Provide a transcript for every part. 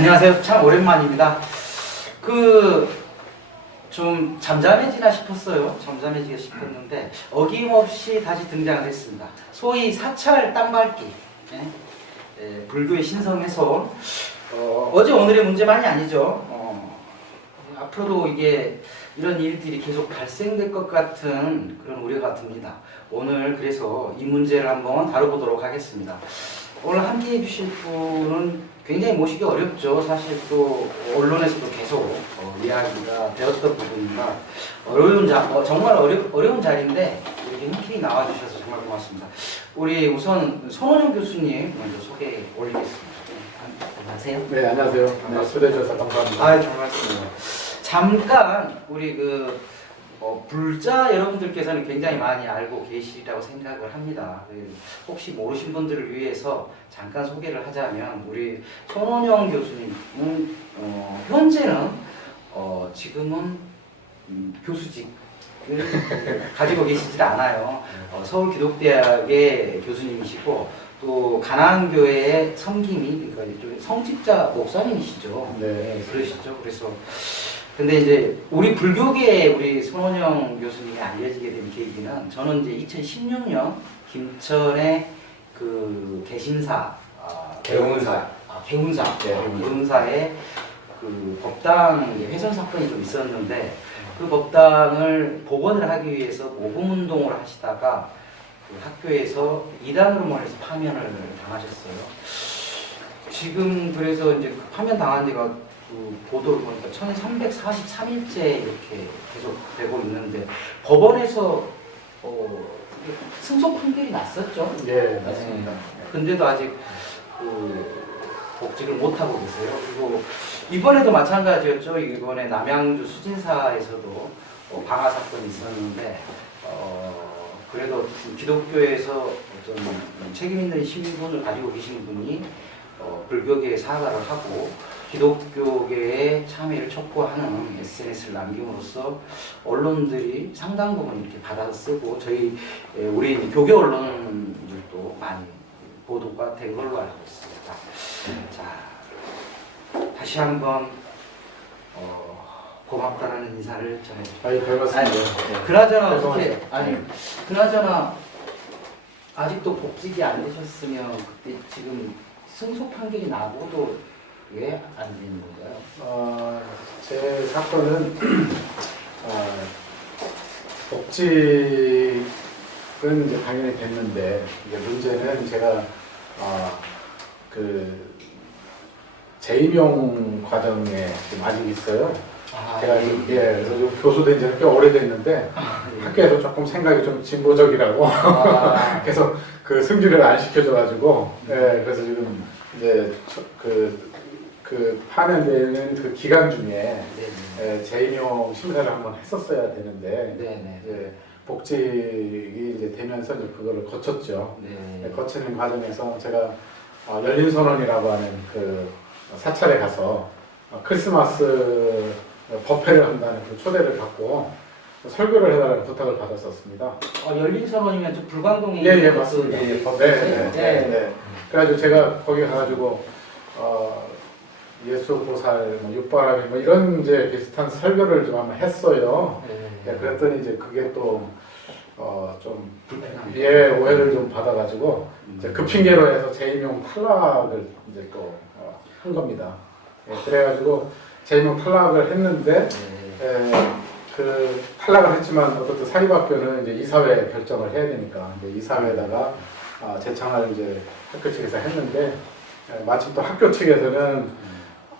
안녕하세요. 참 오랜만입니다. 좀 잠잠해지나 싶었어요. 잠잠해지가 싶었는데 어김없이 다시 등장을 했습니다. 소위 사찰 땅밟기, 불교의 신성해서 어제 오늘의 문제만이 아니죠. 앞으로도 이게 이런 일들이 계속 발생될 것 같은 그런 우려가 듭니다. 오늘 그래서 이 문제를 한번 다뤄보도록 하겠습니다. 오늘 함께 해주실 분은 굉장히 모시기 어렵죠. 사실 또 언론에서도 계속 이야기가 되었던 부분입니다. 정말 어려운 자리인데 이렇게 흔쾌히 나와주셔서 정말 고맙습니다. 우리 우선 손원영 교수님 먼저 소개 올리겠습니다. 안녕하세요. 네, 안녕하세요. 초대해 주셔서 감사합니다. 별 말씀이요. 잠깐 우리 불자 여러분들께서는 굉장히 많이 알고 계시리라고 생각을 합니다. 혹시 모르신 분들을 위해서 잠깐 소개를 하자면 우리 손원영 교수님은 현재는 지금은 교수직을 가지고 계시질 않아요. 서울기독대학의 교수님이시고 또 가나안교회의 성김이 그러니까 성직자 목사님이시죠. 네, 그러시죠. 그래서 근데 이제 우리 불교계에 우리 손원영 교수님이 알려지게 된 계기는 저는 이제 2016년 김천의 그 개신사 개운사 개운사의 그 법당 훼손 사건이 좀 있었는데 그 법당을 복원을 하기 위해서 모금운동을 하시다가 그 학교에서 이단으로 몰려서 파면을 당하셨어요. 지금 그래서 이제 파면 당한 지가 그 보도를 보니까 1343일째 이렇게 계속 되고 있는데 법원에서 승소 판결이 났었죠? 예, 맞습니다. 근데도 아직 복직을 못하고 계세요. 그리고 이번에도 마찬가지였죠. 이번에 남양주 수진사에서도 방화 사건이 있었는데 그래도 기독교에서 어떤 책임 있는 신분을 가지고 계신 분이 불교계에 사과를 하고 기독교계의 참여를 촉구하는 SNS를 남김으로써 언론들이 상당 부분 이렇게 받아서 쓰고 우리 교계 언론들도 많이 보도가 된 걸로 알고 있습니다. 자, 다시 한번 고맙다라는 인사를 전해드립니다. 별 말씀이요. 그나저나 아직도 복직이 안 되셨으면 그때 지금 승소 판결이 나고도 왜 안 되는 건가요? 제 사건은 복직은 이제 당연히 됐는데 이제 문제는 제가 그 재임용 과정에 지금 아직 있어요. 제가 그래서 좀 교수된 지는 꽤 오래됐는데 학교에서 조금 생각이 좀 진보적이라고 그래서 그 승진을 안 시켜줘가지고 그래서 지금 이제 그 파면되는 그 기간 중에 재임용 심사를 한번 했었어야 되는데 이제 복직이 이제 되면서 이제 그거를 거쳤죠. 거치는 과정에서 제가 열린선언이라고 하는 그 사찰에 가서 크리스마스 법회를 한다는 그 초대를 받고 설교를 해달라는 부탁을 받았었습니다. 열린선언이면 저 불광동에 예, 맞습니다. 네. 그래가지고 제가 거기 가가지고 예수 보살, 육바라밀 이런 이제 비슷한 설교를 좀 한번 했어요. 그랬더니 이제 그게 또 좀 오해를 좀 받아가지고 이제 그 핑계로 해서 재임용 탈락을 이제 또 한 겁니다. 그래가지고 재임용 탈락을 했는데 그 탈락을 했지만 어쨌든 사립학교는 이제 이사회 결정을 해야 되니까 이제 이사회에다가 제청을 이제 학교 측에서 했는데 마침 또 학교 측에서는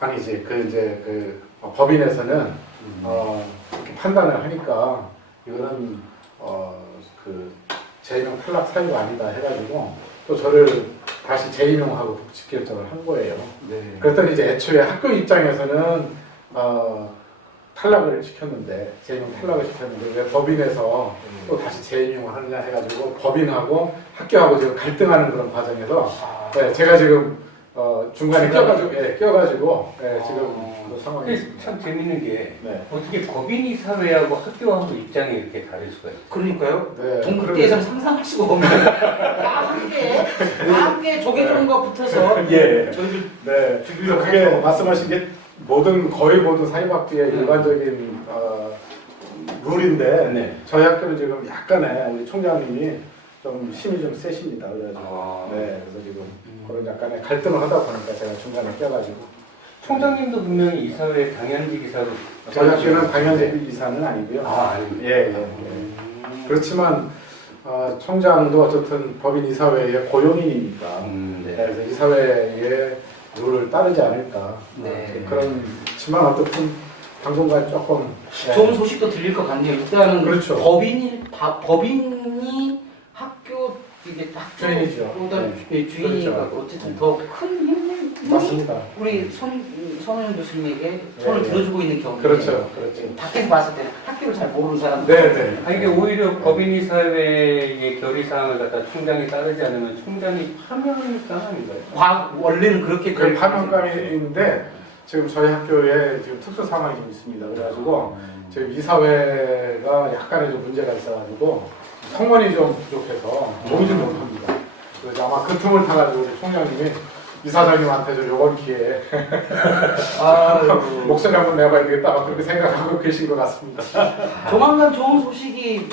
아니지 그 법인에서는 이렇게 판단을 하니까 이거는 그 재임용 탈락 사유가 아니다 해가지고 또 저를 다시 재임용하고 복직 결정을 한 거예요. 그랬더니 이제 애초에 학교 입장에서는 탈락을 시켰는데 재임용 탈락을 시켰는데 왜 법인에서 또 다시 재임용을 하느냐 해가지고 법인하고 학교하고 지금 갈등하는 그런 과정에서 제가 지금 중간에 껴가지고 지금 그 상황이 그게 있습니다. 참 재밌는 게 네. 어떻게 법인이 사회하고 학교하고 입장이 이렇게 다를 수가 있어요. 그러니까요. 네, 동국대에서는 상상할 수가 없는 함께 조계종과 붙어서 예. 저희들 네, 주기로 그게 해서 말씀하신 게 거의 모든 사립학교의 일반적인 룰인데 네. 저희 학교는 지금 약간의 우리 총장님이 좀 힘이 좀 세십니다. 그래가지고 네, 그래서 지금 그런 약간의 갈등을 하다 보니까 제가 중간에 껴가지고 총장님도 분명히 이사회 당연직 이사로 저희 학교는 당연직 이사는 아니고요. 아닙니다. 예. 그렇지만 총장도 어쨌든 법인 이사회의 고용인이니까 네. 그래서 이사회의 룰을 따르지 않을까 네. 그렇지만 어쨌든 당분간 조금 좋은 소식도 들릴 것 같네요. 일단은 그렇죠. 법인이 학교 이게 주인이죠. 주인이니까 그렇죠. 어쨌든 더 큰 힘을 맞습니다. 우리 손흥민 교수님에게 손을 네. 들어주고 있는 경우에 그렇죠. 밖에서 봤을 때는 학교를 잘 모르는 사람 네네. 이게 오히려 법인이 사회의 결의사항을 갖다 총장이 따르지 않으면 총장이 파면감 아닌가요? 원래는 그렇게 그 파면감인데 지금 저희 학교에 지금 특수 상황이 좀 있습니다. 그래가지고 지금 이사회가 약간의 좀 문제가 있어가지고 성원이 좀 부족해서 모이지 못합니다. 그래서 아마 그 틈을 타가지고 우리 총장님이 이사장님한테 좀 이번 기회에 목소리 한번 내봐야 되겠다 그렇게 생각하고 계신 것 같습니다. 조만간 좋은 소식이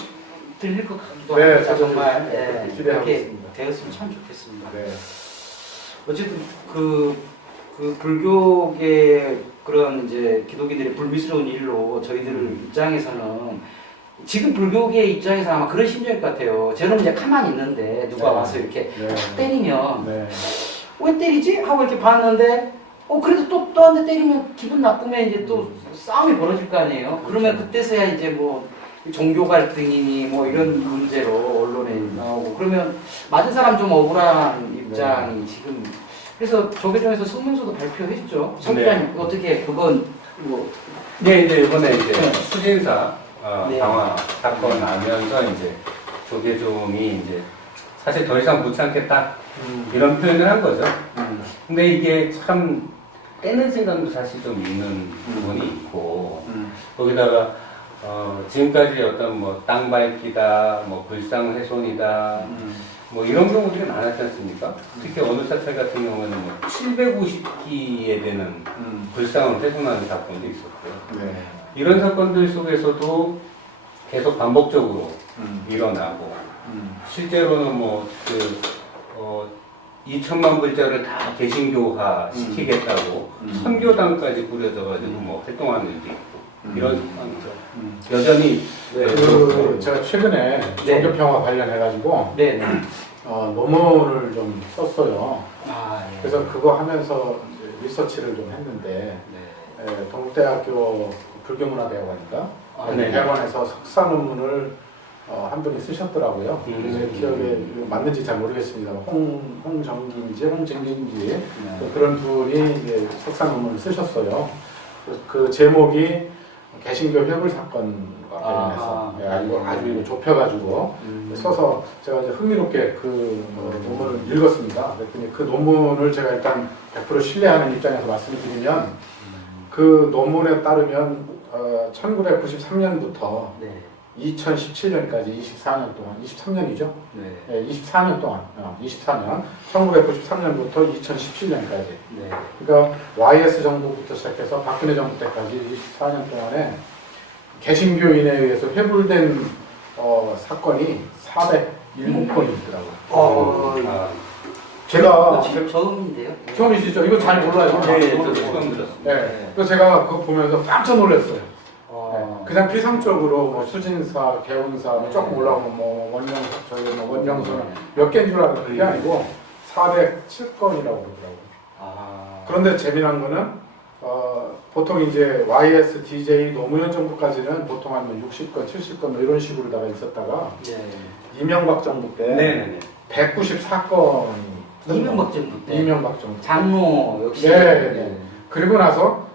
들릴 것 같기도 네, 합니다. 저도 정말 기대하고 그렇게 있습니다. 되었으면 참 좋겠습니다. 네. 어쨌든 그 불교계 그런 이제 기독인들의 불미스러운 일로 저희들 입장에서는 지금 불교계 입장에서 아마 그런 심정일 것 같아요. 저는 이제 가만히 있는데 누가 네. 와서 이렇게 네. 탁 때리면 네. 왜 때리지? 하고 이렇게 봤는데 그래도 또 한 대 때리면 기분 나쁘면 이제 또 싸움이 벌어질 거 아니에요. 그러면 그때서야 이제 뭐 종교 갈등이니 뭐 이런 문제로 언론에 나오고 그러면 맞은 사람 좀 억울한 입장이 지금 그래서 조계종에서 성명서도 발표했죠. 성기자님 어떻게 그건 뭐 네, 이제 이번에 이제 네. 수진사 네. 강화 사건 나면서 이제 조계종이 이제 사실 더 이상 못 참겠다 이런 표현을 한 거죠. 근데 이게 참 떼는 생각도 사실 좀 있는 부분이 있고 거기다가 지금까지 어떤 뭐 땅 밟기다, 뭐 불상 훼손이다, 뭐 이런 경우들이 많았지 않습니까? 특히 어느 사찰 같은 경우에는 뭐 750기에 되는 불상을 훼손하는 사건도 있었고요. 네. 이런 사건들 속에서도 계속 반복적으로 일어나고 실제로는 뭐 2천만 불자를 다 개신교화 시키겠다고 선교단까지 꾸려져가지고 뭐 활동하는 일도 있고 이런 상황이죠. 여전히 제가 최근에 네. 종교평화 관련해가지고 네. 논문을 좀 썼어요. 예. 그래서 그거 하면서 이제 리서치를 좀 했는데 동국대학교 불교문화대학원인가 네. 대학원에서 석사 논문을 한 분이 쓰셨더라고요. 제 기억에 맞는지 잘 모르겠습니다. 홍정기인지 홍진기인지 그런 분이 이제 석사 논문을 쓰셨어요. 그 제목이 개신교 회불 사건과 관련해서 아주 이거 좁혀가지고 써서 제가 이제 흥미롭게 그 논문을 읽었습니다. 그랬더니 그 논문을 제가 일단 100% 신뢰하는 입장에서 말씀을 드리면 그 논문에 따르면 1993년부터 2017년까지 24년 동안 23년이죠? 네, 24년 동안 24년 1993년부터 2017년까지 그러니까 YS 정부부터 시작해서 박근혜 정부 때까지 24년 동안에 개신교인에 의해서 회불된 사건이 407건이 있더라고요. 제가 처음인데요. 처음이시죠? 이거 잘 몰라요. 네, 저도 처음 들었습니다. 네. 그래서 제가 그거 보면서 깜짝 놀랐어요. 그냥 피상적으로 뭐 수진사, 개운사 뭐 조금 올라오고 뭐 원영사, 저희 뭐 원영사 몇 개인 줄 알았는데 그게 아니고 407건이라고 그러더라고요. 그런데 재미난 거는 보통 이제 YS, DJ, 노무현 정부까지는 보통 한 60건, 70건 뭐 이런 식으로다가 있었다가 이명박 정부 때 194건이 이명박 정부 때 이명박 정부 장로 역시 네. 그리고 나서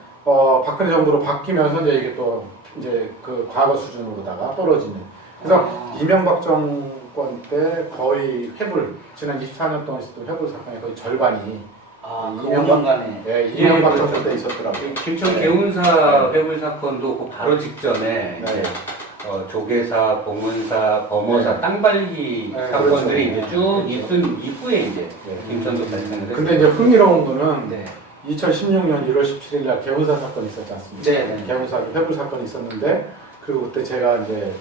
박근혜 정부로 바뀌면서 이제 이게 또 이제 그 과거 수준으로다가 떨어지는. 그래서 이명박 정권 때 거의 회불 지난 24년 동안 있었던 회불 사건의 거의 절반이 아, 그 이명박- 5년간에. 예, 이명박 정부 때 있었더라고요. 김천 개운사 회불 사건도 그 바로 직전에 네. 이제 조계사, 봉은사, 범어사 네. 땅발기 네, 사건들이 그렇죠. 이제 쭉 있은 이후에 이제 네. 김천도 발생을 했어요. 근데 이제 흥미로운 거는 네. 2016년 1월 17일 날 개운사 사건이 있었지 않습니까? 네, 네. 개운사 회불 사건이 있었는데 그리고 그때 제가 이제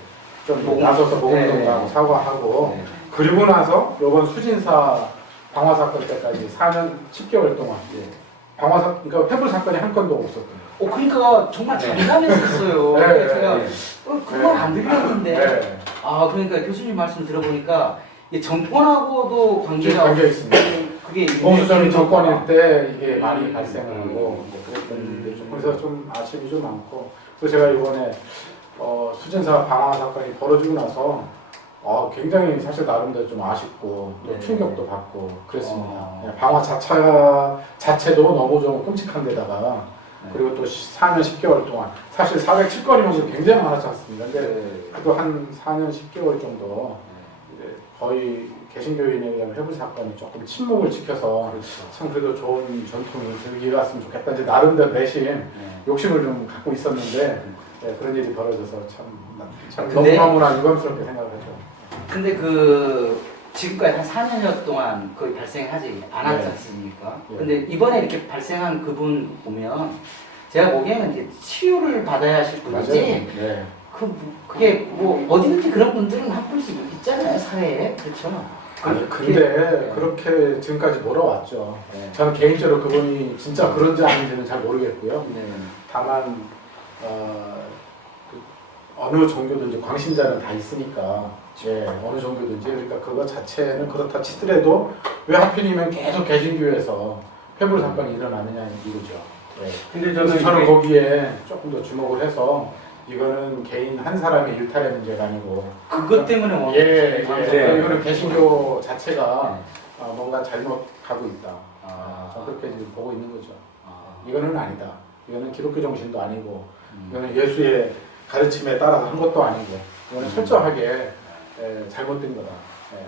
좀 목음- 나서서 네. 목음동하고 사과하고 네. 그리고 나서 요번 수진사 방화 사건 때까지 4년 10개월 동안 네. 방화 사 그러니까 회불 사건이 한 건도 없었던 거예요. 그러니까 정말 잠잠했었어요. 네, 네, 제가 네. 그건 안 들렸는데. 네. 아, 그러니까 교수님 말씀 들어보니까 이 정권하고도 관계가 관계 있습니다. 그게 공수점이 정권일 있는 때 이게 많이 발생을 하고 이제 그랬는데 그래서 좀 아쉬움이 좀 많고 그래서 제가 이번에 수진사 방화 사건이 벌어지고 나서 굉장히 사실 나름대로 좀 아쉽고 또 네. 충격도 받고 그랬습니다. 어. 예, 방화 자체도 너무 좀 끔찍한 데다가 네. 그리고 또 4년 10개월 동안 사실 407건이면 굉장히 많았지 않습니까? 근데 네. 그래도 한 4년 10개월 정도 이제 거의 개신교인에 의한 회불 사건이 조금 침묵을 지켜서 그렇죠. 참 그래도 좋은 전통이 계속 이어갔으면 좋겠다. 이제 나름대로 내심 네. 욕심을 좀 갖고 있었는데 그런 일이 벌어져서 참 근데- 너무너무나 유감스럽게 생각을 하죠. 근데 지금까지 한 4년여 동안 거의 발생하지 않았지 네. 않습니까? 네. 근데 이번에 이렇게 발생한 그분 보면 제가 보기에는 이제 치유를 받아야 하실 분이지 네. 그게 뭐 어디든지 그런 분들은 한 분씩 있잖아요, 사회에. 그렇죠? 아니 그게- 근데 그렇게 지금까지 몰아왔죠. 네. 저는 개인적으로 그분이 진짜 그런지 아닌지는 잘 모르겠고요. 네. 다만 어느 종교든지 광신자는 다 있으니까 예, 어느 종교든지 그러니까 그거 자체는 그렇다 치더라도 왜 하필이면 계속 개신교에서 회불 사건이 일어나느냐는 이거죠. 예. 근데 그래서 저는 저는 이게 거기에 조금 더 주목을 해서 이거는 개인 한 사람의 일탈의 문제가 아니고 그것 때문에 뭐 예, 네. 이거는 개신교 자체가 뭔가 잘못하고 있다. 아. 저는 그렇게 지금 보고 있는 거죠. 아. 이거는 아니다. 이거는 기독교 정신도 아니고 이거는 예수의 가르침에 따라서 한 것도 아니고 이거는 철저하게 잘못된 거다. 예,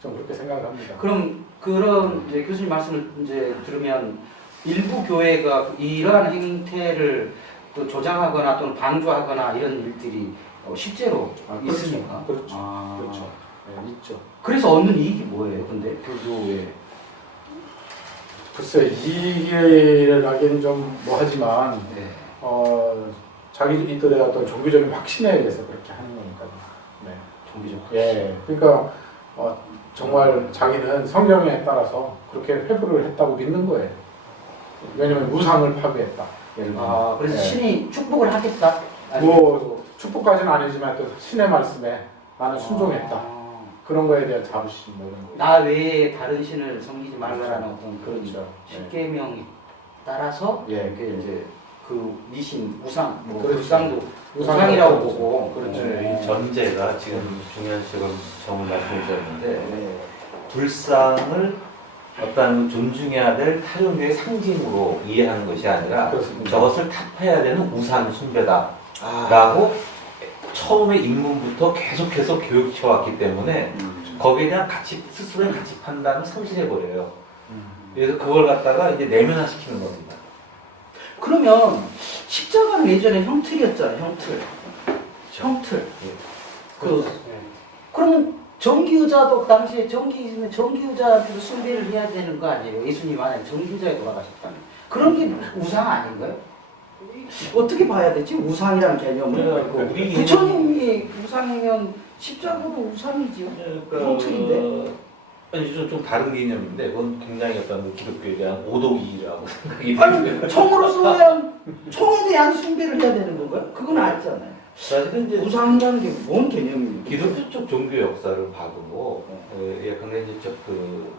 좀 그렇게 생각합니다. 그럼 그런 이제 교수님 말씀을 이제 들으면 일부 교회가 이러한 행태를 또 조장하거나 또는 방조하거나 이런 일들이 실제로 있습니까? 그렇죠. 아. 그렇죠. 예, 있죠. 그래서 얻는 이익이 뭐예요? 근데 불교의 글쎄 이익이라기는 좀 뭐하지만 네. 자기들의 어떤 종교적인 확신에 의해서 그렇게 하는 거니까요. 네. 종교적 예, 그러니까 정말 자기는 성경에 따라서 그렇게 회부를 했다고 믿는 거예요. 왜냐면 우상을 파괴했다. 예를 들면. 아, 그래서 예. 신이 축복을 하겠다? 뭐 축복까지는 아니지만 또 신의 말씀에 나는 순종했다. 그런 거에 대한 자부심 뭐 이런 거. 나 외에 다른 신을 섬기지 말라는 어떤 그런 그렇죠. 십계명에 따라서 예, 이게 이제 그 미신 우상 뭐 그렇죠. 우상도 우상이라고 그렇죠. 보고 그렇죠. 네. 이 전제가 지금 중요한 점을 말씀해 주셨는데 네. 불상을 어떤 존중해야 될 타종교의 상징으로 이해하는 것이 아니라 그렇습니다. 저것을 타파해야 되는 우상 숭배다라고 아, 처음에 입문부터 계속해서 교육해 왔기 때문에 거기에 대한 가치, 스스로의 가치 판단을 상실해 버려요. 그래서 그걸 갖다가 이제 내면화시키는 겁니다. 그러면 십자가는 예전에 형틀이었잖아요. 형틀. 그럼 정기의자도 당시에 정기 있으면 정기의자한테도 숭배를 해야 되는 거 아니에요? 예수님 만약에 정기의자에 돌아가셨다면 그런 게 우상 아닌가요? 어떻게 봐야 되지? 우상이라는 개념을 우리 부처님이 우상이면 십자가도 우상이지요. 형틀인데. 아니 좀 다른 개념인데 그건 굉장히 어떤 기독교에 대한 오독이라고 생각이 아니 들고요. 총으로 쏘면 총에 대한 숭배를 해야 되는 건가요? 그건 아니잖아요. 사실은 이제 우상이라는 게 뭔 개념입니까? 기독교 쪽 종교 역사를 봐도 예컨대 이제 그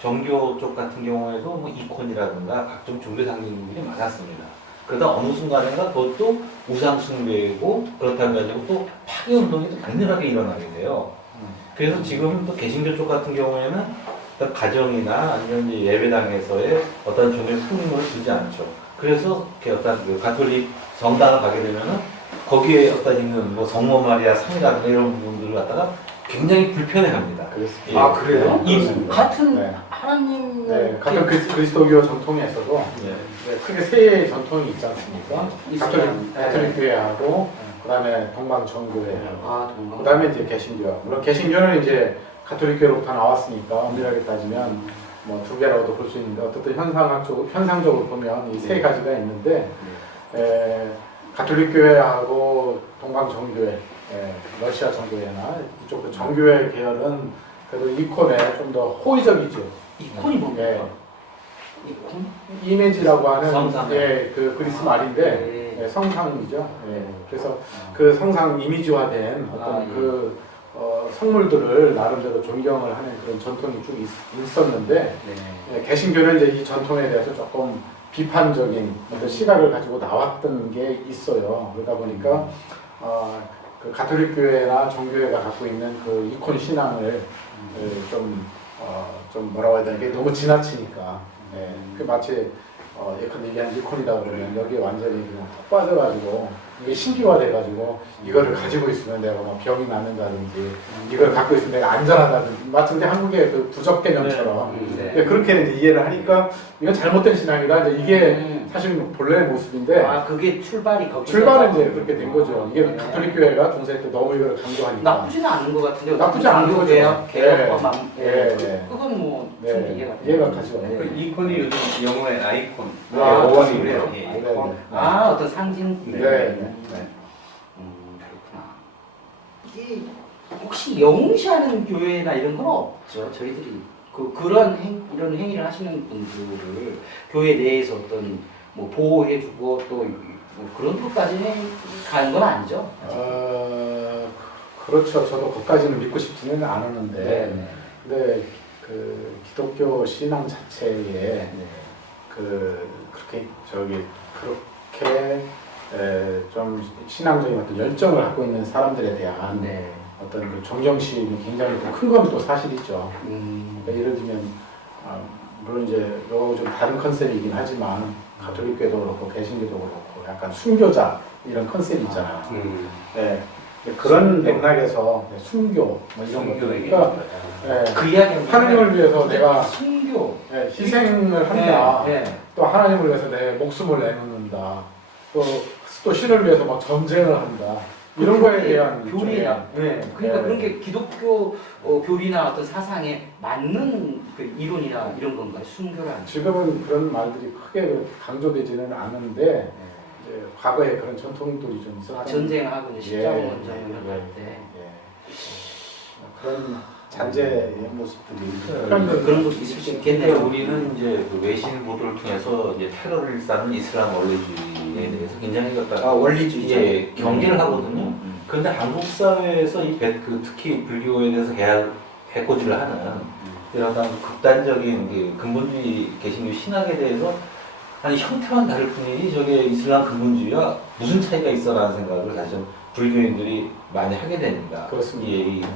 정교 쪽 같은 경우에도 뭐 이콘이라든가 각종 종교 상징들이 많았습니다. 그러다 어느 순간인가 그것도 우상 숭배이고 그렇다고 가지고 또 파괴 운동이 또 강렬하게 일어나게 돼요. 그래서 지금 또 개신교 쪽 같은 경우에는 어떤 가정이나 아니면 이제 예배당에서의 어떤 종교 풍물을 주지 않죠. 그래서 이렇게 어떤 그 가톨릭 성당을 가게 되면은 거기에 어떤 있는 뭐 성모 마리아 상이라든가 이런 부분들을 갖다가 굉장히 불편해합니다. 그렇습니다. 아 그래요? 이 같은 네. 하나님 네, 같은 그리스도교 전통에서도 예. 네, 크게 세 전통이 있지 않습니까? 있어요. 가톨릭 교회하고 그다음에 동방정교회하고 아, 동방. 그다음에 이제 개신교. 물론 개신교는 이제 가톨릭교로부터 나왔으니까 엄밀하게 따지면 뭐 두 개라고도 볼 수 있는데 어쨌든 현상적으로 보면 이 세 가지가 있는데 가톨릭 교회하고 동방정교회, 러시아 정교회나 이쪽 그 정교회 계열은 그래도 이콘에 좀 더 호의적이죠. 이콘이 뭡니까? 예. 이콘? 이미지라고 하는 성상. 그 그리스 말인데 네. 성상이죠. 그래서 그 성상 이미지화된 어떤 그 성물들을 나름대로 존경을 하는 그런 전통이 쭉 있었는데 개신교는 이제 이 전통에 대해서 조금 비판적인 어떤 시각을 가지고 나왔던 게 있어요. 그러다 보니까 그 가톨릭 교회나 정교회가 갖고 있는 그 이콘 신앙을 좀 뭐라고 해야 되나 이게 너무 지나치니까 그 마치 예컨대 얘기한 이콘이다 그러면 여기에 완전히 그냥 푹 빠져가지고 이게 신기화돼가지고 이거를 가지고 있으면 내가 막 병이 낫는다든지 이걸 갖고 있으면 내가 안전하다든지 마치 근데 한국의 그 부적 개념처럼 그렇게 이제 이해를 하니까 이건 잘못된 신앙이다. 이제 이게 사실 본래의 모습인데 그게 출발은 이제 그렇게 된 거죠. 이게 가톨릭 교회가 중세 때 너무 이걸 강조하니까 나쁘지는 않은 것 같은데 나쁘지 않은 거죠. 개혁과 그건 좀 이해가 가죠. 그 이콘이 요즘 영어의 아이콘. 그래요? 어떤 상징. 그렇구나. 이게 혹시 영웅시하는 교회나 이런 건 없죠. 저희들이 이런 행위를 하시는 분들을 교회 내에서 어떤 뭐 보호해주고 또 뭐 그런 것까지 가는 건 아니죠. 그렇죠. 저도 그것까지는 믿고 싶지는 않았는데, 근데 그 기독교 신앙 자체에 그렇게 좀 신앙적인 어떤 열정을 갖고 있는 사람들에 대한 어떤 그 존경심이 굉장히 큰 건 또 사실이죠. 그러니까 예를 들면 물론 이제 요 좀 다른 컨셉이긴 하지만 가톨릭교도 그렇고 개신교도 그렇고 약간 순교자 이런 컨셉이 있잖아요. 그런 맥락에서 순교 뭐 이런 것들이니까 그 이야기는 하나님을 위해서 내가 순교 희생을 한다. 또 하나님을 위해서 내 목숨을 내놓는다. 또 신을 위해서 막 전쟁을 한다. 이런 거에 대한 교리나 그러니까 그런 게 기독교 교리나 어떤 사상에 맞는 그 이론이나 이런 건가요? 순교라는. 지금은 그런 말들이 크게 강조되지는 않은데 이제 과거에 그런 전통들이 좀 있었던. 전쟁하고 이제 십자군 전쟁 이런 거 할 때. 그런 잔재의 모습들이 그런 것도 있을 수 근데 있겠네요. 우리는 이제 그 외신 보도를 통해서 이제 테러를 일삼는 이슬람 원리주의에 대해서 굉장히 원리주의 경계를 하거든요. 그런데 한국 사회에서 특히 불교에 대해서 해코지를 하는 이런 극단적인 근본주의 개신교 신학에 대해서 아니 형태만 다를 뿐이지 저게 이슬람 근본주의와 무슨 차이가 있어라는 생각을 사실 불교인들이 많이 하게 됩니다. 그렇습니다.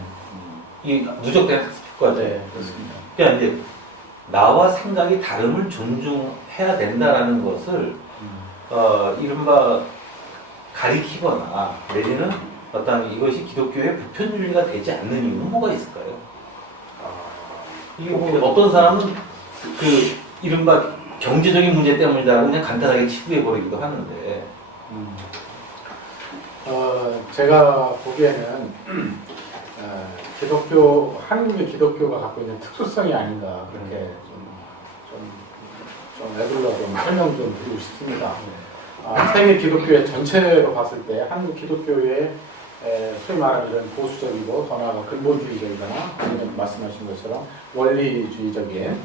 이 누적된 학습과죠. 그렇습니다. 그러니까 이제 나와 생각이 다름을 존중해야 된다라는 것을 이른바 가리키거나 내지는 어떤 이것이 기독교의 보편주의가 되지 않는 이유는 뭐가 있을까요? 이게 어떤 사람은 그 이른바 경제적인 문제 때문이다라고 그냥 간단하게 치부해 버리기도 하는데 제가 보기에는 한국의 기독교가 갖고 있는 특수성이 아닌가 그렇게 좀 애들로 좀 설명 좀 드리고 싶습니다. 세계 기독교의 전체로 봤을 때 한국 기독교의 소위 말하는 이런 보수적이고 더 나아가 근본주의적이거나 아니면 말씀하신 것처럼 원리주의적인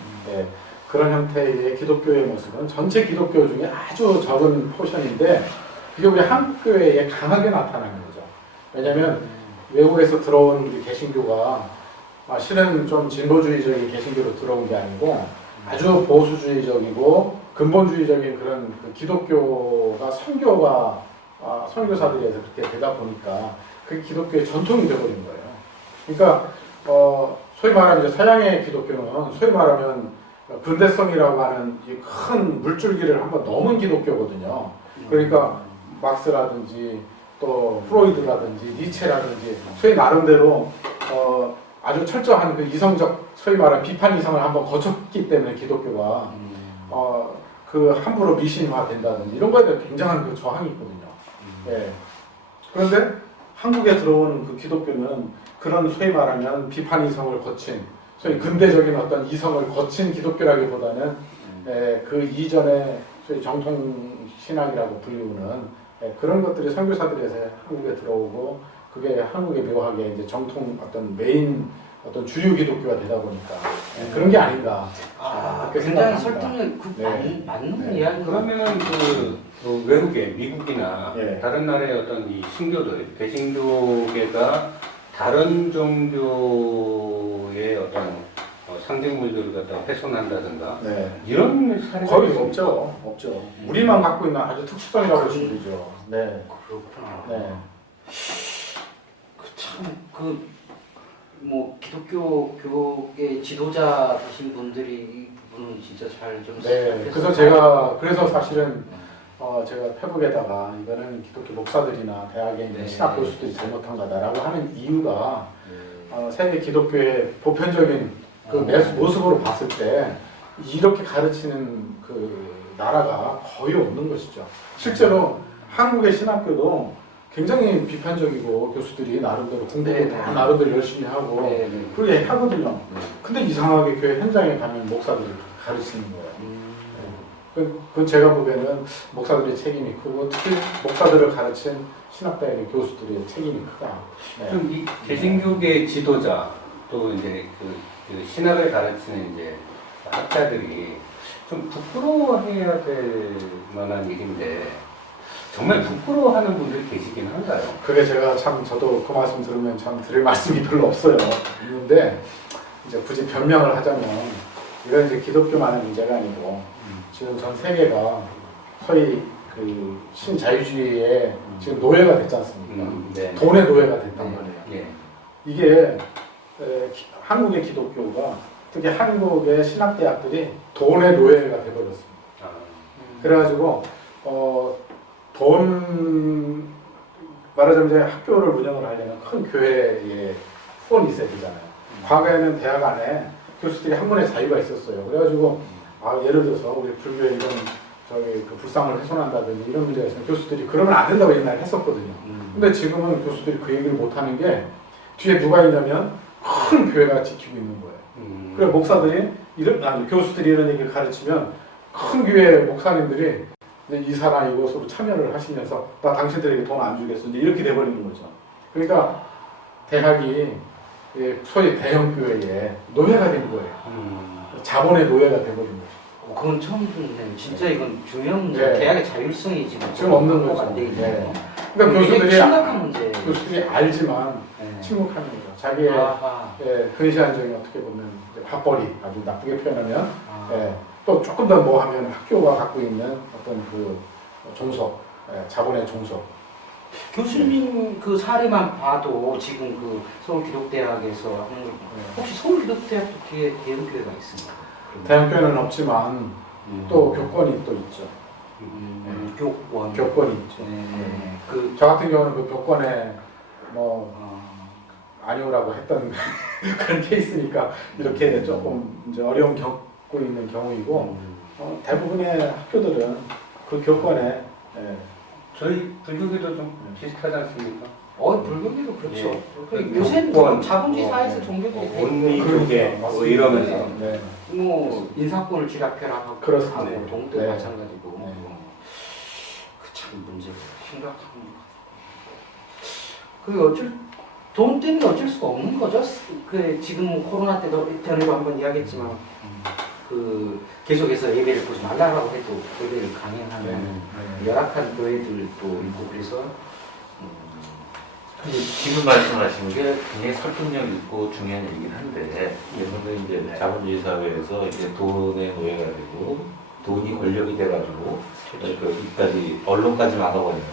그런 형태의 기독교의 모습은 전체 기독교 중에 아주 적은 포션인데 그게 우리 한국 교회에 강하게 나타나는 거죠. 왜냐하면 외국에서 들어온 우리 개신교가 실은 좀 진보주의적인 개신교로 들어온 게 아니고 아주 보수주의적이고 근본주의적인 그런 그 기독교가 선교사들에서 그렇게 되다 보니까 그게 기독교의 전통이 되어버린 거예요. 그러니까 소위 말하는 이제 서양의 기독교는 소위 말하면 근대성이라고 하는 이 큰 물줄기를 한번 넘은 기독교거든요. 그러니까 막스라든지 또 프로이드라든지 니체라든지 소위 나름대로 아주 철저한 그 이성적 소위 말하는 비판 이성을 한번 거쳤기 때문에 기독교가 그 함부로 미신화된다든지 이런 거에 대해 굉장한 그 저항이 있거든요. 예. 그런데 한국에 들어오는 그 기독교는 그런 소위 말하면 비판 이성을 거친 소위 근대적인 어떤 이성을 거친 기독교라기보다는 그 이전에 소위 정통 신학이라고 불리우는 그런 것들이 선교사들에서 한국에 들어오고 그게 한국에 묘하게 이제 정통 어떤 메인 어떤 주류 기독교가 되다 보니까 그런 게 아닌가. 그렇게 굉장히 생각합니다. 설득력 맞는 네. 이야기. 그러면 그 외국에 미국이나 예. 다른 나라의 어떤 이 신교들 개신교계가 다른 종교의 어떤 상징물들을 갖다 훼손한다든가 네. 이런 사례가 거의 있습니까? 없죠. 우리만 갖고 있는 아주 특수성이라고 할 수 있죠. 네. 그렇구나. 네. 뭐 기독교계 지도자 되신 분들이 이 부분은 진짜 잘좀 네. 그래서 사실은 제가 페북에다가 이거는 기독교 목사들이나 대학에 있는 네. 신학 교수들이 잘못한 거다라고 하는 이유가 세계 기독교의 보편적인 그 모습으로 봤을 때 이렇게 가르치는 그 나라가 거의 없는 것이죠. 실제로 한국의 신학교도 굉장히 비판적이고 교수들이 나름대로 공부도 네, 다 네. 나름대로 열심히 하고 네. 그렇게 하거든요. 근데 이상하게 교회 현장에 가면 목사들이 가르치는 거예요. 그건 제가 보기에는 목사들의 책임이 크고 특히 목사들을 가르친 신학대학의 교수들의 책임이 크다. 네. 좀 이 개신교계 지도자 또 이제 그 신학을 가르치는 이제 학자들이 좀 부끄러워해야 될 만한 일인데 정말 부끄러워하는 분들이 계시긴 한가요? 그게 제가 참 저도 그 말씀 들으면 참 드릴 말씀이 별로 없어요. 있는데 이제 굳이 변명을 하자면 이건 이제 기독교만의 문제가 아니고 지금 전 세계가 소위 그 신자유주의의 지금 노예가 됐지 않습니까? 네. 돈의 노예가 됐단 말이에요. 예. 이게 한국의 기독교가 특히 한국의 신학대학들이 돈의 노예가 돼버렸습니다. 그래가지고 돈 말하자면 이제 학교를 운영을 하려면 큰 교회에 후원이 있어야 되잖아요. 과거에는 대학 안에 교수들이 한 분의 자유가 있었어요. 그래가지고 예를 들어서 우리 불교의 이런 그 불상을 훼손한다든지 이런 문제가 있으면 교수들이 그러면 안 된다고 옛날에 했었거든요. 근데 지금은 교수들이 그 얘기를 못 하는 게 뒤에 누가 있냐면 큰 교회가 지키고 있는 거예요. 그래 목사들이 교수들이 이런 얘기를 가르치면 큰 교회 목사님들이 이 사람 이것으로 참여를 하시면서 나 당신들에게 돈 안 주겠어 이제 이렇게 돼버리는 거죠. 그러니까 대학이 소위 대형 교회의 노예가 된 거예요. 자본의 노예가 돼버린 거죠. 그건 처음 듣네. 진짜 이건 중요한 문제. 네. 대학의 자율성이 지금 없는 거죠. 안 돼 있는 네. 거. 그러니까 굉장히 심각한 문제. 교수들이 알지만 네. 침묵하는 거죠. 자기의 근시안적인 어떻게 보면 이제 밥벌이 아주 나쁘게 표현하면 또 조금 더 뭐 하면 학교가 갖고 있는 어떤 그 종속, 자본의 종속. 교수님 그 사례만 봐도 지금 그 서울기독대학에서 하는 거 혹시 서울기독대학도 뒤에 대형교회가 있습니까? 대형교회는 없지만 또 교권이 또 있죠. 교권. 교권이 있죠. 저 같은 경우는 그 교권에 뭐 아니오라고 했던 그런 케이스니까 이렇게 조금 이제 어려움 겪고 있는 경우이고 대부분의 학교들은 그 교권에 저희 불교계도 좀 비슷하지 않습니까? 불교계도 그렇죠. 예. 요새는 교권, 자본주의 사회에서 종교들이 언니 되게 교계 뭐 이러면서 네. 뭐 인사권을 지락해라고 그렇습니다. 하고 동도 네. 마찬가지고 네. 그 참 문제가 심각합니다. 그 돈 때문에 어쩔 수가 없는 거죠. 그 지금 코로나 때도 전에도 한번 이야기했지만 그 계속해서 예배를 보지 말라고 해도 예배를 강행하는 열악한 교회들도 있고 그래서 지금 말씀하신 게 굉장히 설득력 있고 중요한 얘기긴 한데, 예컨대 이제 자본주의 사회에서 이제 돈의 노예가 되고, 돈이 권력이 돼가지고, 여기까지, 언론까지 막아버리는.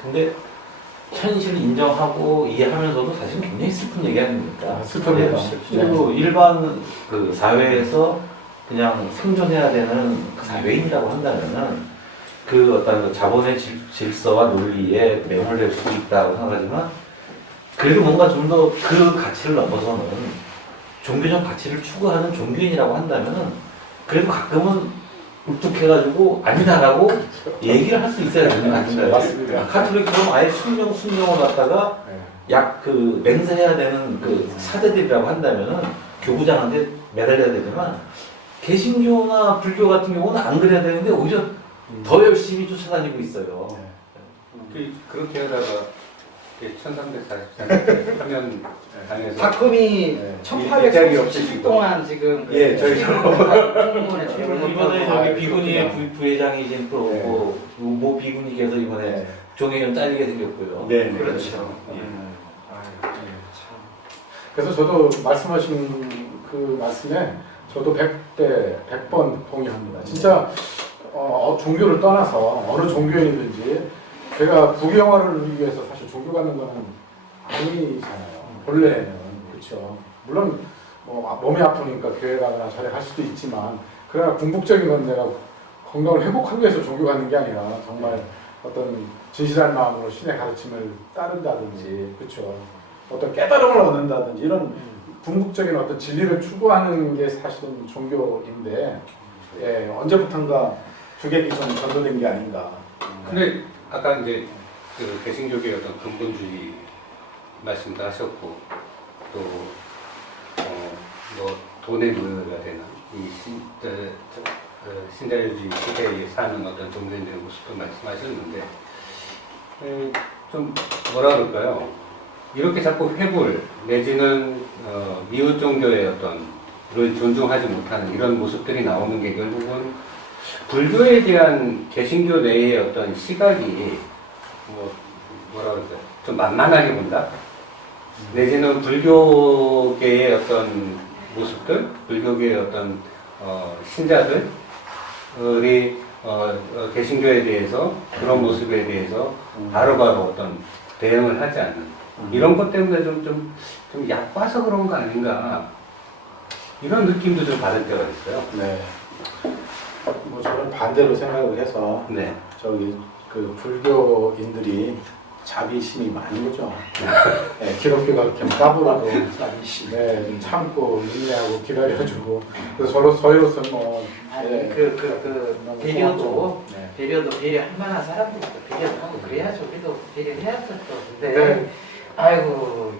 근데 현실을 인정하고 이해하면서도 사실 굉장히 슬픈 얘기 아닙니까? 슬픕니다. 실제로 일반 그 사회에서 그냥 생존해야 되는 그 사회인이라고 한다면은 그 어떤 그 자본의 질서와 논리에 매몰될 수도 있다고 생각하지만 그래도 뭔가 좀 더 그 가치를 넘어서는 종교적 가치를 추구하는 종교인이라고 한다면은 그래도 가끔은 울뚝해가지고 아니다라고 얘기를 할 수 있어야 되는 거 아닌가요? 맞습니다. 카톨릭처럼 아예 순종을 갖다가 약 그 맹세해야 되는 그 사제들이라고 한다면은 교구장한테 매달려야 되지만 개신교나 불교 같은 경우는 안 그래야 되는데 오히려 더 열심히 쫓아다니고 있어요. 그렇게 하다가 1344 화면 당해서 닷컴이 네. 1837 동안 지금 예, 저희 공무원에 이번에 여기 비구니의 부회장이 이제 또 네. 모 비구니께서 이번에 종이 좀 잘리게 생겼고요. 네, 그렇죠. 그래서 저도 말씀하신 그 말씀에 저도 100번 동의합니다. 진짜 종교를 떠나서 어느 종교인이든지 제가 부귀영화를 위해서 사실 종교 갖는 거는 아니잖아요. 본래는 그렇죠. 물론 뭐 몸이 아프니까 교회 가거나 절에 갈 수도 있지만 그러나 궁극적인 건 내가 건강을 회복하기 위해서 종교 갖는 게 아니라 정말 어떤 진실한 마음으로 신의 가르침을 따른다든지 그렇죠. 어떤 깨달음을 얻는다든지 이런 궁극적인 어떤 진리를 추구하는 게 사실은 종교인데 예, 언제부턴가 주객이 좀 전도된 게 아닌가. 근데 아까 이제 그 개신교계의 어떤 근본주의 말씀도 하셨고 또 뭐 돈에 부여가 되는 이 신자유주의 시대에 사는 어떤 종교인들의 모습도 말씀하셨는데 좀 뭐라 그럴까요? 이렇게 자꾸 회불 내지는 이웃 종교의 어떤 를 존중하지 못하는 이런 모습들이 나오는 게 결국은 불교에 대한 개신교 내의 어떤 시각이 뭐라 그럴까요? 좀 만만하게 본다? 내지는 불교계의 어떤 모습들, 불교계의 어떤 신자들이 개신교에 대해서 그런 모습에 대해서 바로바로 어떤 대응을 하지 않는 이런 것 때문에 좀 얕봐서 그런 거 아닌가 이런 느낌도 좀 받을 때가 있어요. 네. 뭐 저는 반대로 생각을 해서 네. 저기 그 불교인들이 자비심이 많은 거죠. 네, 기독교가 그렇게 까불어도 네, 좀 참고 인내하고 기다려주고 그래서 저희로서는 뭐 네, 너무 배려도 고맙고, 네. 배려할 만한 사람들도 배려도 하고 그래야죠. 우리도 배려해야죠. 또. 근데 네. 아이고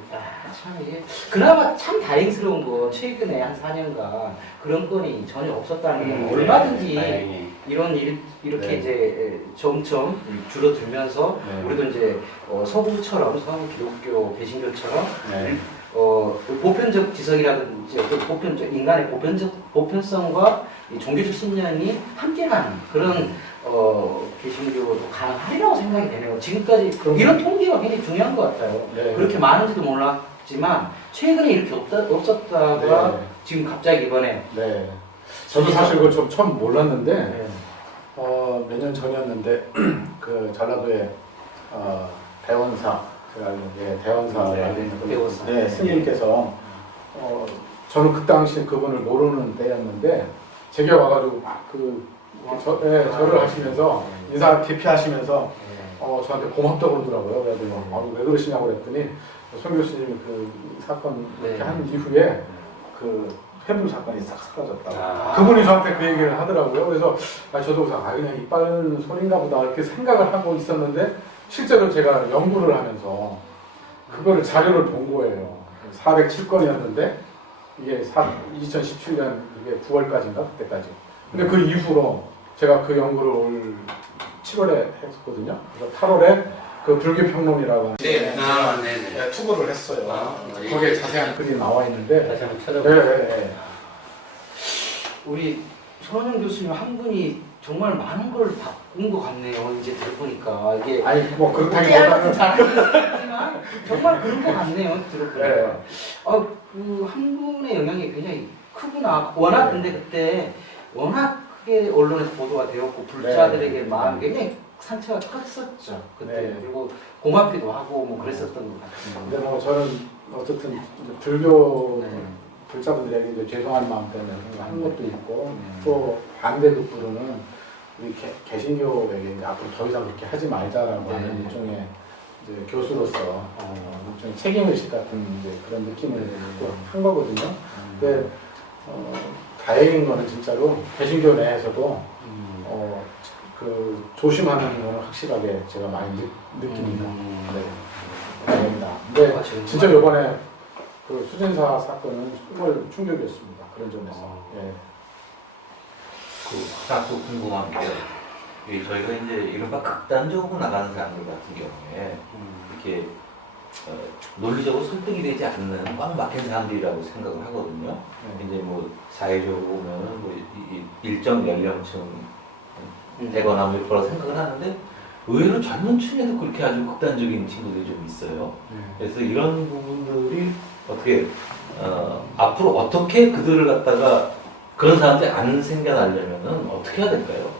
참 이게 그나마 참 다행스러운 건 최근에 한 4년간 그런 건이 전혀 없었다는 건 얼마든지 다행히. 이런 일 이렇게 네. 이제 점점 줄어들면서 네. 우리도 이제 서구처럼 서구 기독교 개신교처럼 네. 보편적 지성이라든지 어떤 보편적 인간의 보편성과 이 종교적 신념이 함께가는 그런 개신교도 가능하리라고 생각이 되네요. 지금까지 이런 통계가 굉장히 중요한 것 같아요. 네. 그렇게 많은지도 몰랐지만 최근에 이렇게 없었다가 네. 지금 갑자기 이번에 네. 저도 사실 그걸 좀 처음 몰랐는데 네. 몇 년 전이었는데 그 전라도에 대원사 제가 대원사 대원사. 네, 스님께서 저는 그 당시에 그분을 모르는 때였는데 제게 와가지고 절을 하시면서 인사 기피하시면서 저한테 고맙다고 그러더라고요. 그래서 왜 그러시냐고 그랬더니 송 교수님이 그 사건 이렇게 한 이후에 그 회불 사건이 싹 사라졌다고. 그분이 저한테 그 얘기를 하더라고요. 그래서 저도 그냥 이빨 소린가 보다 이렇게 생각을 하고 있었는데 실제로 제가 연구를 하면서 그거를 자료를 본 거예요. 407건이었는데 이게 2017년 이게 9월까지인가 그때까지. 근데 그 이후로 제가 그 연구를 올 7월에 했었거든요. 그래서 8월에 그 불교평론이라고 네. 투고를 했어요. 예. 거기에 자세한 글이 나와 있는데 다시 한번 찾아볼게요. 네. 우리 손원영 교수님 한 분이 정말 많은 걸 바꾼 것 같네요. 이제 들어보니까 이게 아니 뭐 깨알같은 그렇다기보다는 잘하지만 정말 그런 것 같네요. 들어보니까 네. 그 한 분의 영향이 굉장히 크구나. 워낙 근데 그때 워낙 크게 언론에서 보도가 되었고 불자들에게 마음 굉장히 상처가 컸었죠. 그때 네. 그리고 고맙기도 하고 뭐 그랬었던 것 같아요. 근데 뭐 저는 어쨌든 이제 불교 불자분들에게 이제 죄송한 마음 때문에 한 것도 있고 또 반대급부로는 우리 개신교에게 이제 앞으로 더 이상 그렇게 하지 말자라고 하는 일종의 이제 교수로서 좀 책임의식 같은 이제 그런 느낌을 갖고 한 거거든요. 근데 다행인 거는 진짜로 개신교 내에서도 그 조심하는 거는 확실하게 제가 많이 느낍니다. 네. 다행입니다. 근데 진짜 이번에 그 수진사 사건은 정말 충격이었습니다. 그런 점에서. 예. 하나 또 궁금한 게 저희가 이제 이른바 극단적으로 나가는 사람들 같은 경우에 이렇게 논리적으로 설득이 되지 않는 꽉 막힌 사람들이라고 생각을 하거든요. 이제 뭐 사회적으로 보면은 뭐 일정 연령층 되거나 뭐 그런 생각을 하는데 의외로 젊은 층에도 그렇게 아주 극단적인 친구들이 좀 있어요. 그래서 이런 부분들이 어떻게 앞으로 어떻게 그들을 갖다가 그런 사람들이 안 생겨나려면은 어떻게 해야 될까요?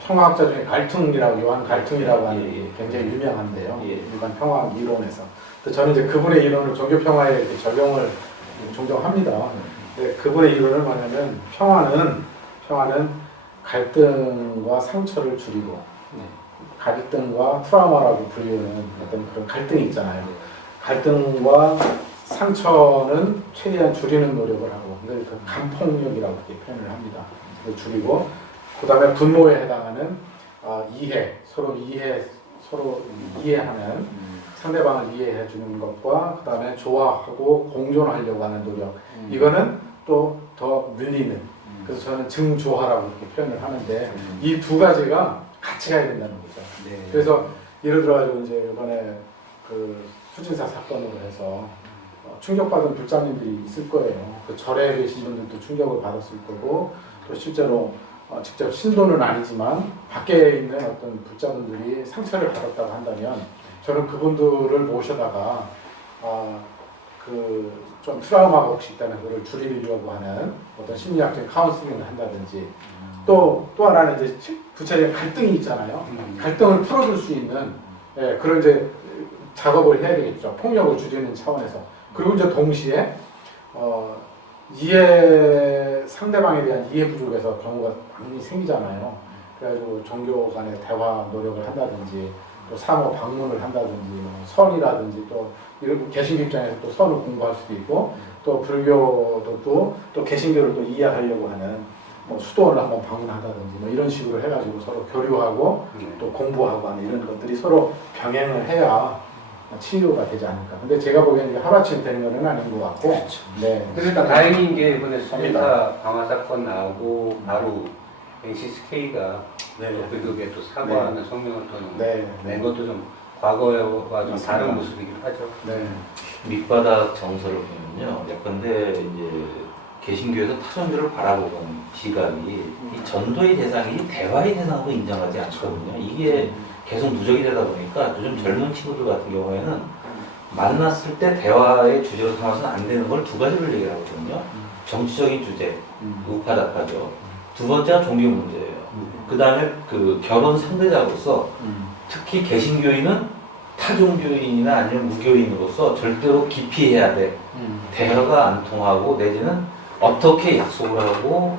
평화학자 중에 갈퉁이라고 요한 갈퉁이라고 하는 예, 예. 굉장히 유명한데요. 예. 일반 평화학 이론에서. 저는 이제 그분의 이론을 종교 평화에 이렇게 적용을 종종 합니다. 근데 그분의 이론은 뭐냐면 평화는 갈등과 상처를 줄이고 갈등과 트라우마라고 불리는 어떤 그런 갈등이 있잖아요. 갈등과 상처는 최대한 줄이는 노력을 하고, 근데 그 간폭력이라고 이렇게 표현을 합니다. 그걸 줄이고, 그 다음에 분노에 해당하는 서로 이해하는 상대방을 이해해 주는 것과 그 다음에 좋아하고 공존하려고 하는 노력, 이거는 또 더 늘리는, 그래서 저는 증조화라고 이렇게 표현을 하는데 이 두 가지가 같이 가야 된다는 거죠. 네. 그래서 예를 들어가지고 이제 이번에 그 수진사 사건으로 해서 충격받은 불자님들이 있을 거예요. 그 절에 계신 분들도 충격을 받았을 거고, 또 실제로 직접 신도는 아니지만 밖에 있는 어떤 불자분들이 상처를 받았다고 한다면 저는 그분들을 모셔다가 그 좀 트라우마가 혹시 있다는 것을 줄이려고 하는 어떤 심리학적인 카운슬링을 한다든지, 또 하나는 이제 부차적인 갈등이 있잖아요. 갈등을 풀어줄 수 있는 그런 이제 작업을 해야 되겠죠. 폭력을 줄이는 차원에서. 그리고 이제 동시에 상대방에 대한 이해 부족에서 경우가 많이 생기잖아요. 그래가지고 종교 간의 대화 노력을 한다든지, 또 사모 방문을 한다든지, 뭐 선이라든지, 또 이런 개신교 입장에서 또 선을 공부할 수도 있고, 또 불교도 또 개신교를 또 이해하려고 하는 뭐 수도원을 한번 방문한다든지, 뭐 이런 식으로 해가지고 서로 교류하고 또 공부하고 하는 이런 것들이 서로 병행을 해야 치유가 되지 않을까. 근데 제가 보기에는 이게 하루아침에 되는 건 아닌 것 같고. 네. 그래서 일단 다행인 게 이번에 수진사 방화 사건 나오고 바로 NCSK가 그게 또 사과하는 성명을 또 낸 것도 좀 과거와 좀 다른 모습이긴 하죠. 네. 밑바닥 정서를 보면요. 예컨대 이제 개신교에서 타종교를 바라보는 시각이 이 전도의 대상이 대화의 대상으로 인정하지 않거든요. 이게 계속 누적이 되다 보니까 요즘 젊은 친구들 같은 경우에는 만났을 때 대화의 주제로 삼아서는 안 되는 걸 두 가지를 얘기를 하거든요. 정치적인 주제, 우파다파죠. 두 번째가 종교 문제예요. 그 다음에 그 결혼 상대자로서 특히 개신교인은 타종교인이나 아니면 무교인으로서 절대로 기피해야 돼. 대화가 안 통하고 내지는 어떻게 약속을 하고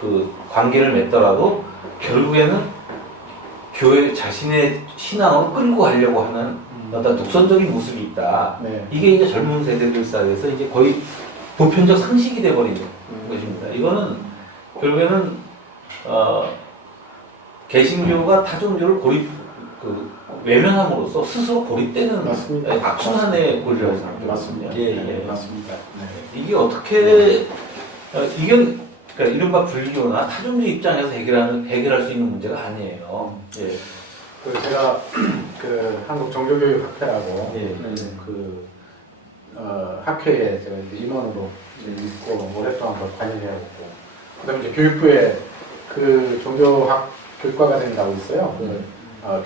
그 관계를 맺더라도 결국에는 교회 자신의 신앙으로 끌고 가려고 하는 어떤 독선적인 모습이 있다. 네. 이게 이제 젊은 세대들 사이에서 이제 거의 보편적 상식이 돼버리는 것입니다. 이거는 결국에는 개신교가 타종교를 외면함으로써 스스로 고립되는 악순환의 고리라고 생각합니다. 맞습니다. 예. 맞습니다. 네. 이게 어떻게 이게 그러니까 이른바 불교나 타종교 입장에서 해결할 수 있는 문제가 아니에요. 예. 제가 그 한국 종교교육학회라고 그 학회에 제가 이제 임원으로 있고 오랫동안 관여해왔고, 그다음에 이제 교육부에 그 종교학 교육과가 된다고 있어요.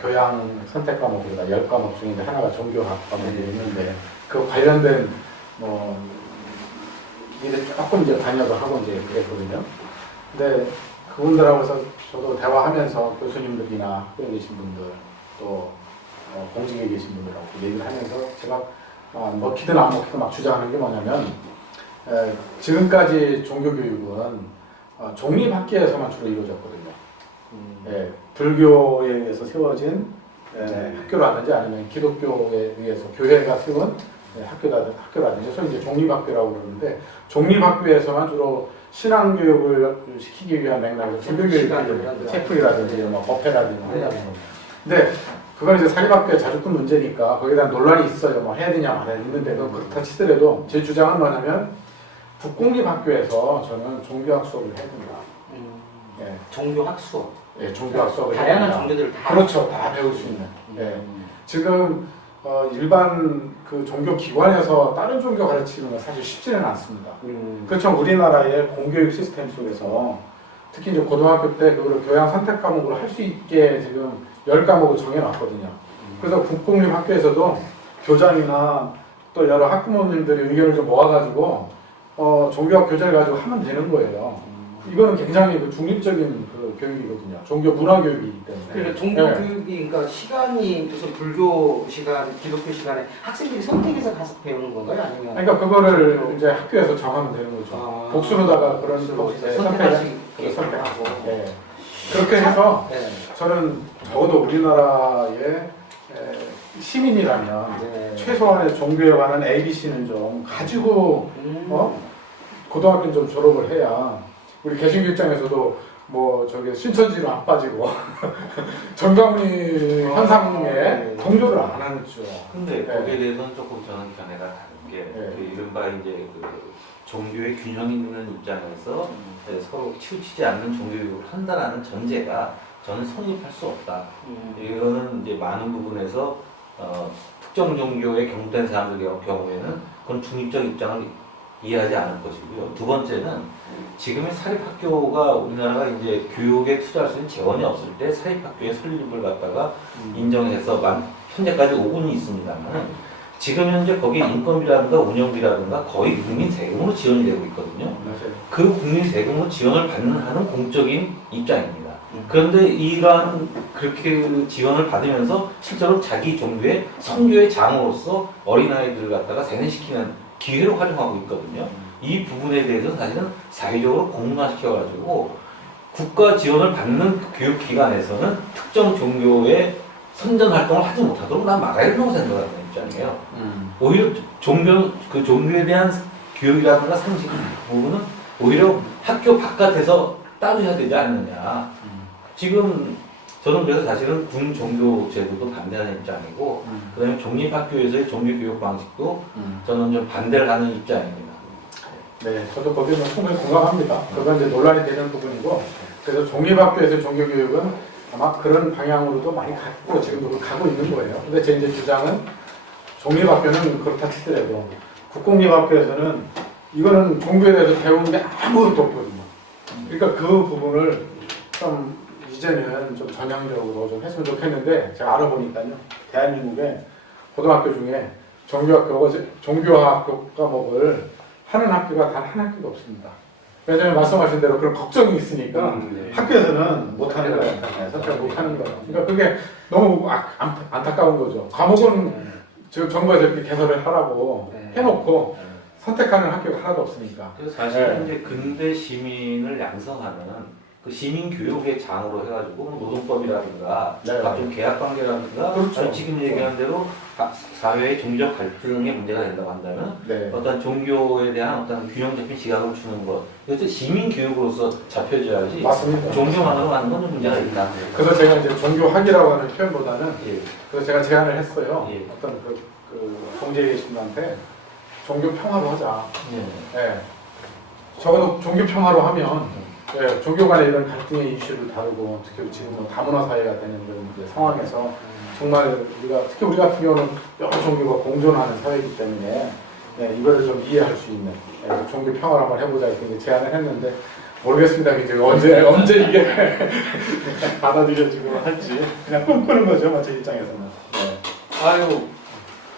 교양 선택 과목보다 10과목 중에 하나가 종교학 과목이 있는데 그 관련된 뭐 일에 조금 이제 관여도 하고 이제 그랬거든요. 근데 그분들하고서 저도 대화하면서 교수님들이나 학교에 계신 분들 또 공직에 계신 분들하고 얘기를 하면서 제가 먹히든 안 먹히든 막 주장하는 게 뭐냐면 지금까지 종교교육은 종립학계에서만 주로 이루어졌거든요. 불교에 의해서 세워진 학교라든지 아니면 기독교에 의해서 교회가 세운 학교라든지 소위 이제 종립학교라고 그러는데 종립학교에서만 주로 신앙교육을 시키기 위한 맥락에서 불교교육을 체풀이라든지 뭐 법회라든지 한다는 거예요. 근데 그건 이제 사립학교의 자주권 문제니까 거기에 대한 논란이 있어요. 뭐 해야 되냐 말아야 있는데도 그렇다 치더라도 제 주장은 뭐냐면 국공립학교에서 저는 종교학 수업을 해야 된다. 예. 종교학 수업. 예, 종교학 수업을 다양한 해야 된다. 종교들을 다. 그렇죠. 다 배울 수 있는. 예. 지금 일반 그 종교 기관에서 다른 종교 가르치는 건 사실 쉽지는 않습니다. 그렇죠. 우리나라의 공교육 시스템 속에서 특히 이제 고등학교 때 그거를 교양 선택 과목으로 할 수 있게 지금 10과목을 정해놨거든요. 그래서 국공립학교에서도 교장이나 또 여러 학부모님들의 의견을 좀 모아가지고 종교학 교재를 가지고 하면 되는 거예요. 이거는 굉장히 그 중립적인 그 교육이거든요. 종교 문화 교육이기 때문에. 그러니까 종교 교육이 그러니까 시간이 무슨 불교 시간, 기독교 시간에 학생들이 선택해서 가서 배우는 건가요? 아니면 그러니까 그거를 이제 학교에서 정하면 되는 거죠. 복수로다가 그런 선택할 수 있게 선택하고. 네. 그렇게 해서 저는 적어도 우리나라의 시민이라면 최소한의 종교에 관한 ABC는 좀 가지고 고등학교는 좀 졸업을 해야 우리 개신교 입장에서도 뭐 저기 신천지로 안 빠지고 정가문이 현상에 동조를 안 하죠. 근데 거기에 대해서는 조금 저는 견해가 다른 게 그 이른바 이제 그 종교의 균형 있는 입장에서 서로 치우치지 않는 종교교육을 한다라는 전제가 저는 성립할 수 없다. 이거는 이제 많은 부분에서 특정 종교에 경도된 사람들 경우에는 그건 중립적 입장을 이해하지 않을 것이고요. 두 번째는 지금의 사립학교가 우리나라가 이제 교육에 투자할 수 있는 재원이 없을 때 사립학교의 설립을 갖다가 인정해서 현재까지 오고는 있습니다만 지금 현재 거기 인건비라든가 운영비라든가 거의 국민 세금으로 지원이 되고 있거든요. 그 국민 세금으로 지원을 받는 하는 공적인 입장입니다. 그런데 이러한 그렇게 지원을 받으면서 실제로 자기 종교의 선교의 장으로서 어린아이들을 갖다가 세뇌시키는 기회로 활용하고 있거든요. 이 부분에 대해서 사실은 사회적으로 공론화시켜가지고 국가 지원을 받는 교육기관에서는 특정 종교의 선전 활동을 하지 못하도록 난 막아야 된다고 생각하는 입장이에요. 오히려 그 종교에 대한 교육이라든가 상식 부분은 오히려 학교 바깥에서 따로 해야 되지 않느냐. 지금 저는 그래서 사실은 군 종교 제도도 반대하는 입장이고 그다음에 종립학교에서의 종교교육 방식도 저는 좀 반대를 하는 입장입니다. 네, 저도 거기에 충분히 공감합니다. 그건 이제 논란이 되는 부분이고 그래서 종립학교에서의 종교교육은 아마 그런 방향으로도 많이 갔고 지금도 가고 있는 거예요. 근데 제 이제 주장은 종립학교는 그렇다 치더라도 국공립학교에서는 이거는 종교에 대해서 배우는 게 아무것도 없거든요. 그러니까 그 부분을 좀 이제는 좀 전향적으로 좀 했으면 좋겠는데 제가 알아보니까요. 대한민국에 고등학교 중에 종교학 과목을 하는 학교가 단 한 학교도 없습니다. 왜냐하면 말씀하신 대로 그런 걱정이 있으니까 학교에서는 못하는 거예요. 선택을 못하는 거예요. 그러니까 그게 너무 안타까운 거죠. 과목은 지금 정부에서 이렇게 개설을 하라고 해놓고 선택하는 학교가 하나도 없으니까. 그래서 사실은 이제 근대 시민을 양성하는 그 시민 교육의 장으로 해가지고 노동법이라든가 각종 계약 관계라든가 그렇죠. 지금 얘기한 대로 사회의 종교적 갈등의 문제가 된다고 한다면 어떤 종교에 대한 어떤 균형 잡힌 시각을 주는 것 이것도 시민 교육으로서 잡혀져야지. 맞습니다. 종교만으로 하는 건 문제가 있다. 그래서 제가 이제 종교학이라고 하는 표현보다는 그래서 제가 제안을 했어요. 어떤 그 공제에 계신 분한테 종교 평화로 하자. 적어도 종교 평화로 하면 종교 간의 이런 갈등의 이슈를 다루고 특히 지금 뭐 다문화 사회가 되는 그런 이제 상황에서 정말 특히 우리 같은 경우는 여러 종교가 공존하는 사회이기 때문에 이거를 좀 이해할 수 있는 종교 평화를 한번 해보자 이렇게 제안을 했는데 모르겠습니다. 이제 언제 이게 받아들여지고 할지 그냥 꿈꾸는 거죠, 제 입장에서는. 아유,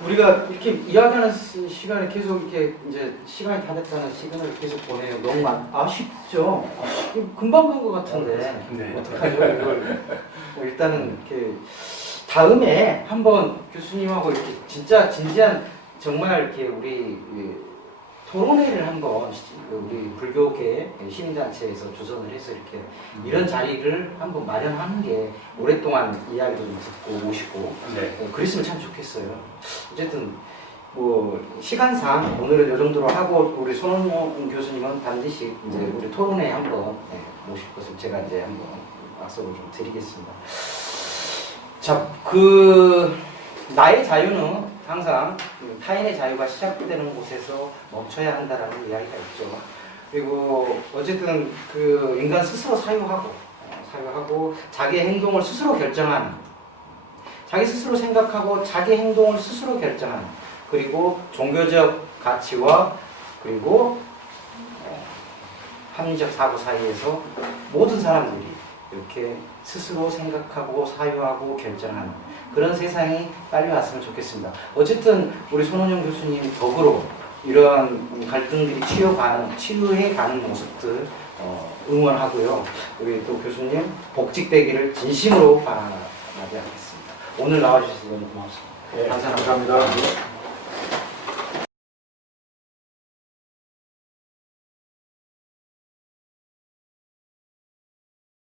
우리가 이렇게 이야기하는 시간에 계속 이렇게 이제 시간이 다 됐다는 시간을 계속 보내요. 너무 아쉽죠? 금방 간 것 같은데. 어떡하죠, 이걸. 일단은 이렇게 다음에 한번 교수님하고 이렇게 진짜 진지한 정말 이렇게 우리 토론회를 한번 우리 불교계 시민단체에서 주선을 해서 이렇게 이런 자리를 한번 마련하는 게 오랫동안 이야기도 좀 듣고 모시고 네. 그랬으면 참 좋겠어요. 어쨌든 뭐 시간상 오늘은 이 정도로 하고 우리 손원용 교수님은 반드시 이제 우리 토론회 한번 모실 것을 제가 이제 한번 약속을 좀 드리겠습니다. 자, 나의 자유는 항상 타인의 자유가 시작되는 곳에서 멈춰야 한다라는 이야기가 있죠. 그리고 어쨌든 인간 스스로 사유하고 자기 행동을 스스로 결정하는, 자기 스스로 생각하고 자기 행동을 스스로 결정하는, 그리고 종교적 가치와 그리고 합리적 사고 사이에서 모든 사람들이 이렇게 스스로 생각하고 사유하고 결정하는 그런 세상이 빨리 왔으면 좋겠습니다. 어쨌든 우리 손원영 교수님 덕으로 이러한 갈등들이 치유해가는 모습들 응원하고요. 우리 또 교수님 복직되기를 진심으로 바라겠습니다. 오늘 나와주셔서 너무 고맙습니다. 네, 감사합니다. 감사합니다.